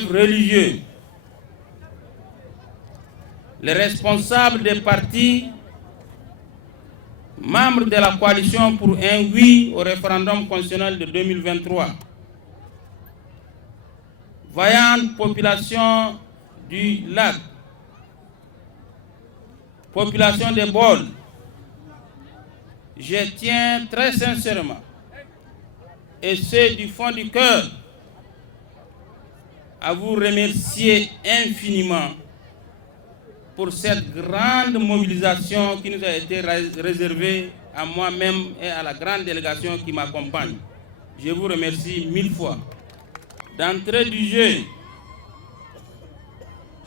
chefs religieux, les responsables des partis membres de la coalition pour un oui au référendum constitutionnel de 2023, vaillante population du lac, population des Bols, je tiens très sincèrement, et c'est du fond du cœur, à vous remercier infiniment pour cette grande mobilisation qui nous a été réservée à moi-même et à la grande délégation qui m'accompagne. Je vous remercie 1000 fois. D'entrée du jeu,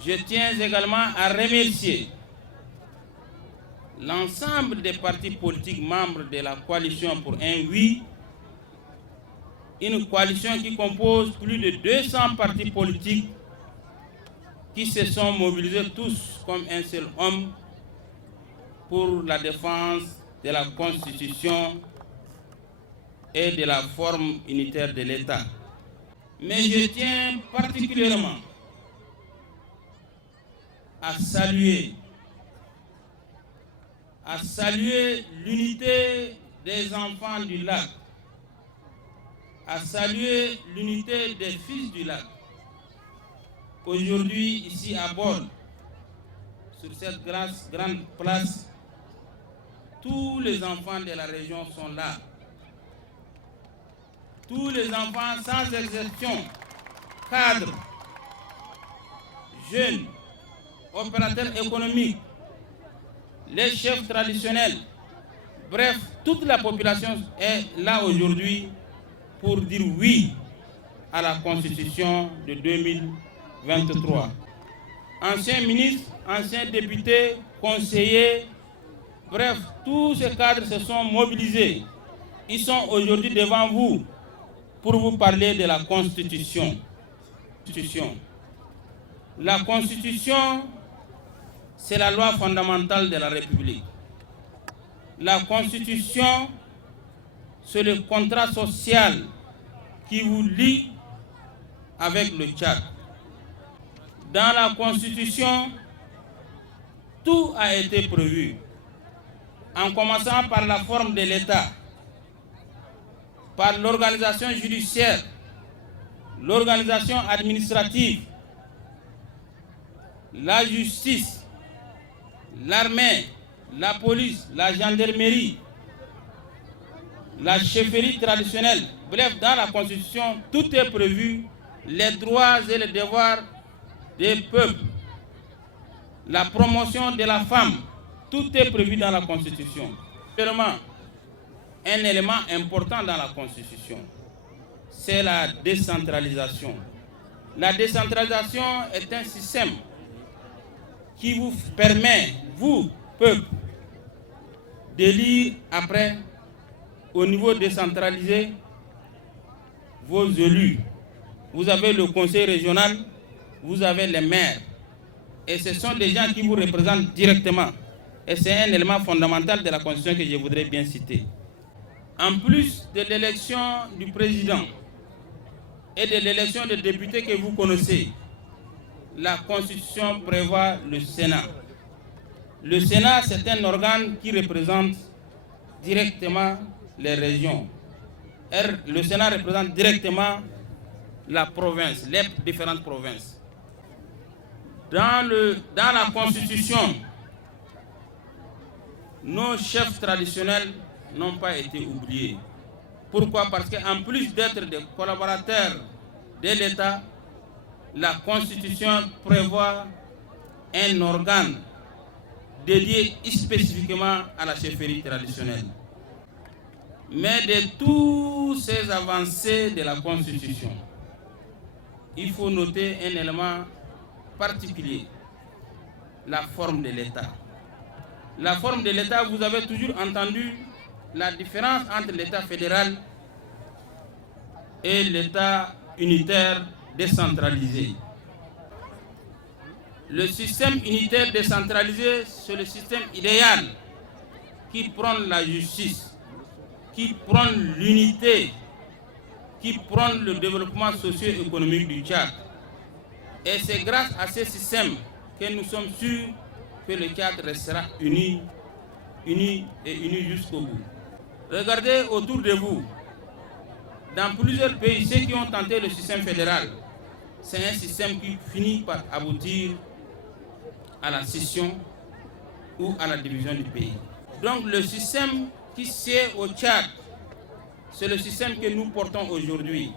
je tiens également à remercier l'ensemble des partis politiques membres de la coalition pour un oui, une coalition qui compose plus de 200 partis politiques qui se sont mobilisés tous comme un seul homme pour la défense de la Constitution et de la forme unitaire de l'État. Mais je tiens particulièrement à saluer l'unité des enfants du lac, à saluer l'unité des fils du lac. Aujourd'hui, ici à Bol, sur cette grande place, tous les enfants de la région sont là. Tous les enfants, sans exception, cadres, jeunes, opérateurs économiques, les chefs traditionnels, bref, toute la population est là aujourd'hui pour dire oui à la Constitution de 2023. Anciens ministres, anciens députés, conseillers, bref, tous ces cadres se sont mobilisés. Ils sont aujourd'hui devant vous pour vous parler de la Constitution. La Constitution, c'est la loi fondamentale de la République. La Constitution, c'est le contrat social qui vous lie avec le Tchad. Dans la Constitution, tout a été prévu, en commençant par la forme de l'État, par l'organisation judiciaire, l'organisation administrative, la justice, l'armée, la police, la gendarmerie, la chefferie traditionnelle. Bref, dans la Constitution, tout est prévu, les droits et les devoirs des peuples, la promotion de la femme, tout est prévu dans la Constitution. Vraiment, un élément important dans la Constitution, c'est la décentralisation. La décentralisation est un système qui vous permet, vous, peuple, d'élire après, au niveau décentralisé, vos élus. Vous avez le conseil régional, vous avez les maires. Et ce sont des gens qui vous représentent directement. Et c'est un élément fondamental de la Constitution que je voudrais bien citer. En plus de l'élection du président et de l'élection des députés que vous connaissez, la Constitution prévoit le Sénat. Le Sénat, c'est un organe qui représente directement les régions. Le Sénat représente directement la province, les différentes provinces. Dans la Constitution, nos chefs traditionnels n'ont pas été oubliés. Pourquoi? Parce qu'en plus d'être des collaborateurs de l'État, la Constitution prévoit un organe dédié spécifiquement à la chefferie traditionnelle. Mais de toutes ces avancées de la Constitution, il faut noter un élément particulier, la forme de l'État. La forme de l'État, vous avez toujours entendu la différence entre l'État fédéral et l'État unitaire décentralisé. Le système unitaire décentralisé, c'est le système idéal qui prône la justice, qui prône l'unité, qui prône le développement socio-économique du Tchad. Et c'est grâce à ce système que nous sommes sûrs que le Tchad restera uni jusqu'au bout. Regardez autour de vous. Dans plusieurs pays, ceux qui ont tenté le système fédéral, c'est un système qui finit par aboutir à la scission ou à la division du pays. Donc le système qui sied au Tchad, c'est le système que nous portons aujourd'hui.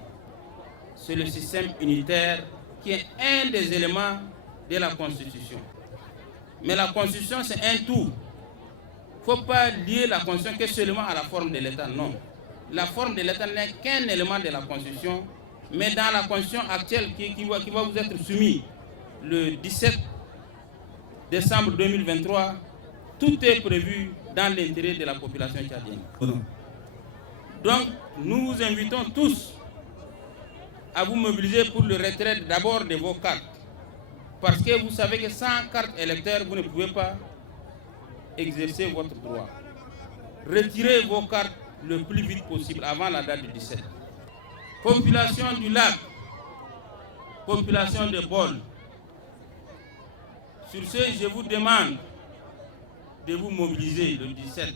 C'est le système unitaire qui est un des éléments de la Constitution. Mais la Constitution, c'est un tout. Il ne faut pas lier la Constitution que seulement à la forme de l'État, non. La forme de l'État n'est qu'un élément de la Constitution, mais dans la Constitution actuelle qui va vous être soumise le 17 décembre 2023, tout est prévu dans l'intérêt de la population tchadienne. Donc, nous vous invitons tous à vous mobiliser pour le retrait d'abord de vos cartes. Parce que vous savez que sans carte électeur, vous ne pouvez pas exercer votre droit. Retirez vos cartes le plus vite possible, avant la date du 17. Population du lac, population de Bol. Sur ce, je vous demande de vous mobiliser le 17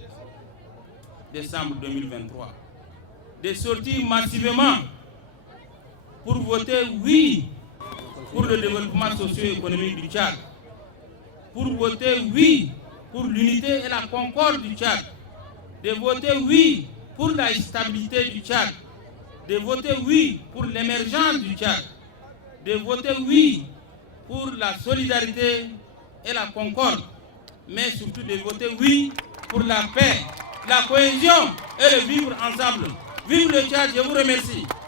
décembre 2023, de sortir massivement pour voter oui pour le développement socio-économique du Tchad, pour voter oui pour l'unité et la concorde du Tchad, de voter oui pour la stabilité du Tchad, de voter oui pour l'émergence du Tchad, de voter oui pour la solidarité et la concorde, mais surtout de voter oui pour la paix, la cohésion et le vivre ensemble. Vive le Tchad, je vous remercie.